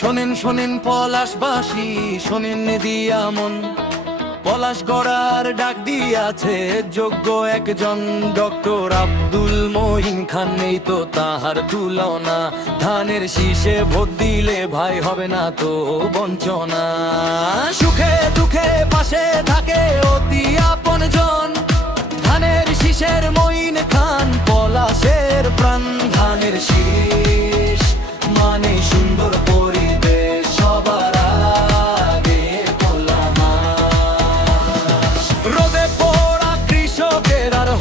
শোনেন শোনেন পলাশবাসী, শোনেন দিয়া মন পলাশ গড়ার ডাক দিয়াছে যোগ্য একজন ডক্টর আব্দুল মহিন খান। নেই তো তাহার তুলনা, ধানের শীষে ভোট দিলে ভাই হবে না তো বঞ্চনা। সুখে দুঃখে পাশে থাকে অতি আপন জন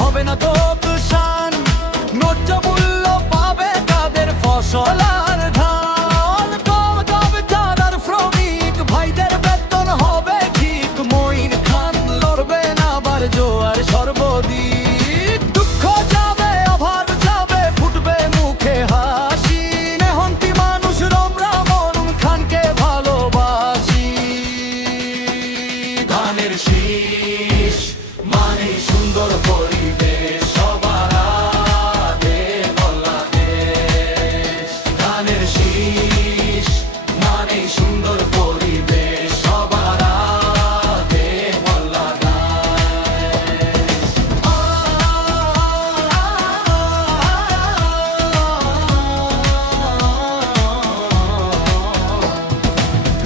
হবে না তো তুষান ন্যায্য মূল্য পাবে তাদের ফসল আর ধান। কম দামে শ্রমিক ভাইদের বেতন হবে ঠিক। মইন খান লড়বে না আবার জোয়ার সর্বদিক। দুঃখ যাবে অভাব যাবে, ফুটবে মুখে হাসি। নেহন্তি মানুষ রোমরা মন খানকে ভালোবাসি। ধানের শীষ মানে সুন্দর পরিবেশ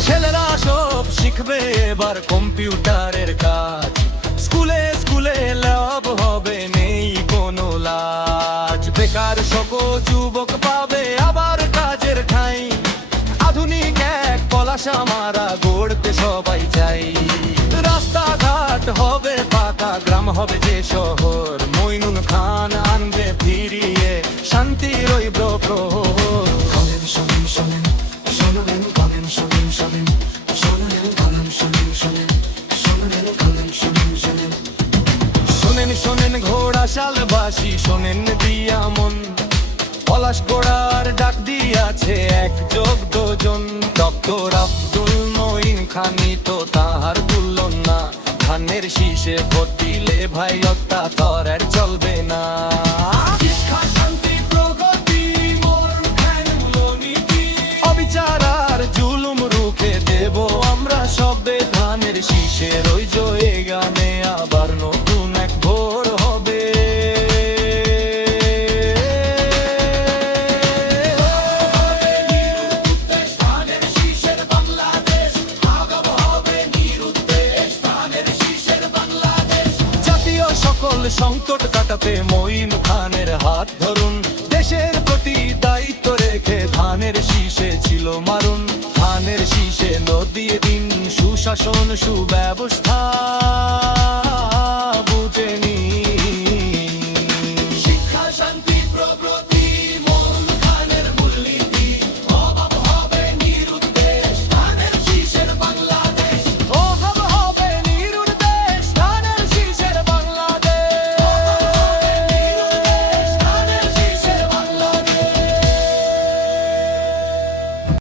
ছেলেরা সব শিখবে এবার কম্পিউটারের কাজ। স্কুলে স্কুলে লাভ হবে নেই কোনো লাজ। বেকার সকল যুবক পলাশা মারা গড়তে সবাই চাই রাস্তাঘাট হবে পাকা গ্রাম হবে যে শহর মইনুল খান আনবে ফিরিয়ে শান্তি রইব প্রহর শোনেন শোনেন শোনেন শোনেন কানেন শোনেন শোনেন শোনেন কানেন শোনেন শোনেন শোনেন কানেন শোনেন শোনেন শোনেন শোনেন ঘোড়া শালবাসী শোনেন দিয়া মন পলাশ গোড়ার ডাক দিয়াছে এক যোগ দুজন। ডক্টর আব্দুল মঈন খানি তো তাহার তুলনা ধানের শীষে ভোট দিলে ভাই অত্যাচার আর চলবে না। অবিচার জুলুম রুখে দেব আমরা সবে। ধানের শীষের ওই জয়ে গানে আবার সকল সংকট কাটাতে মঈন খানের হাত ধরুন। দেশের প্রতি দায়িত্ব রেখে ধানের শীষে ছিল মারুন। ধানের শীষে নদী দিন, সুশাসন, সুব্যবস্থা।